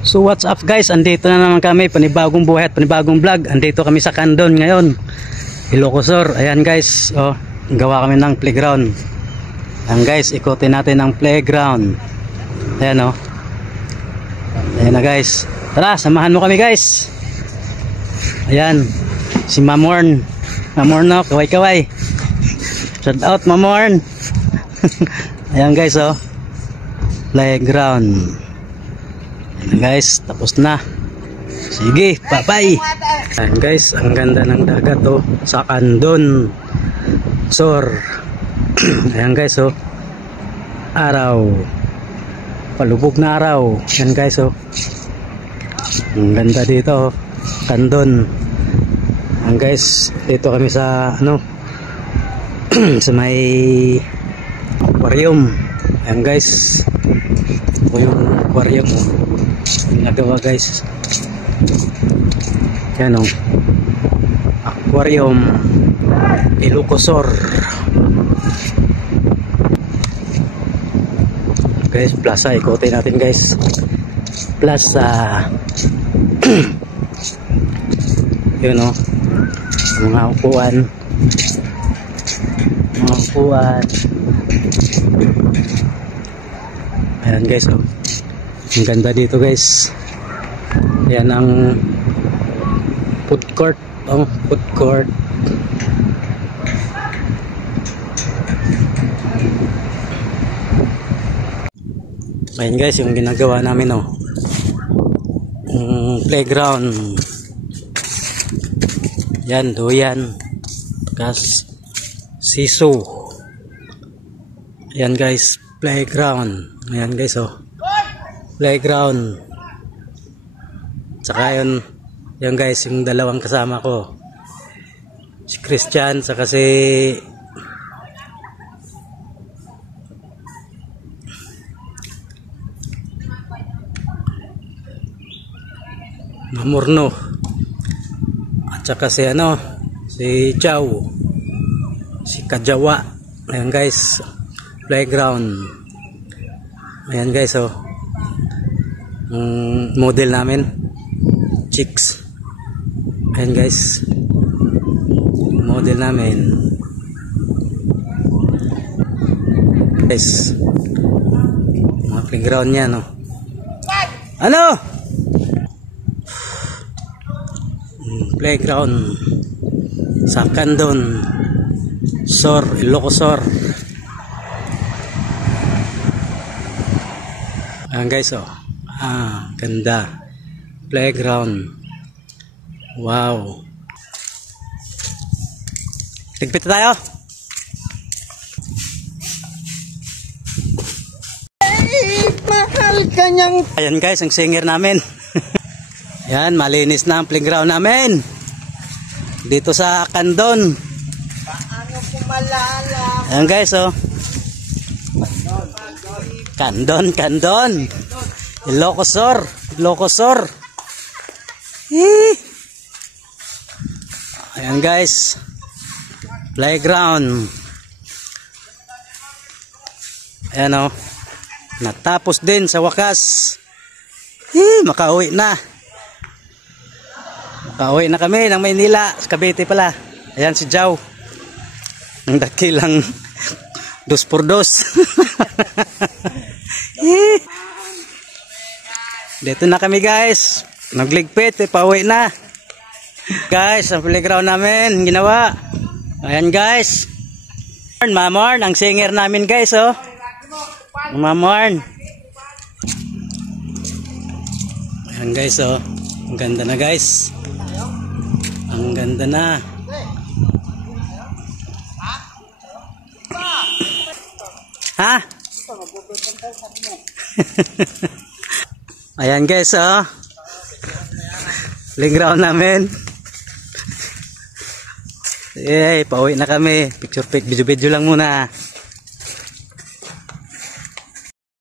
So what's up guys, andito na naman kami, panibagong buhay at panibagong vlog. Andito kami sa Candon ngayon, Ilocos. Ayan guys, oh, gawa kami ng playground. Ayan guys, ikutin natin ang playground. Ayan oh. Ayan na guys, tara samahan mo kami guys. Ayan, si Mamorn. Mamorn no, kaway kaway. Shout out Mamorn. Ayan guys oh, playground. Ayan guys, tapos na. Sige, bye-bye. Ayan guys, ang ganda ng dagat oh, sa Candon Sur. Ayan guys oh, araw, palubog na araw. Ayan guys oh, ang ganda dito oh, Candon. Ayan guys, dito kami sa ano sa may aquarium. Ayan guys, ito yung aquarium oh, ginagawa guys. Yan o, aquarium Ilocos. Guys, plaza, ikotin natin guys. Plaza. Yun o, mga upuan. Mga upuan. Ayan guys o, ang ganda dito guys. Yan ang food court. Oh, food court. Ayan guys, yung ginagawa namin oh, playground. Yan, doyan. Tapos siso. Ayan guys, playground. Ayan guys oh, playground. Saka yun, yan guys, yung dalawang kasama ko, si Christian saka si Mamorno, at saka si ano, si Chow, si Kajawa. Ayan guys, playground. Ayan guys oh, model namin chicks. Ayan guys, model namin guys, mga playground niya no. Ano? Playground sa Candon Sur, Ilocos. Ayan guys oh, ganda playground. Wow, tigpit tayo. Hey, mahal kanyang. Ayan guys, ang singer namin. Yan, malinis na ang playground namin dito sa Candon. Paano ko malala? Ayan guys oh, Candon, Candon Ilocos. Ayan guys, playground. Ayan o, natapos din sa wakas. Makauwi na. Makauwi na kami ng Maynila, sa Cavite pala. Ayan si Jow, ang dakilang 2x2. Dito na kami guys, nagligpit, pauwi na guys. Ang playground namin ginawa. Ayan guys, Mamorn, ang singer namin guys oh, Mamorn. Ayan guys oh, ang ganda na guys, ang ganda na. Ha? Ayan guys oh, playground namin. Pauwi na kami. Picture, video lang muna.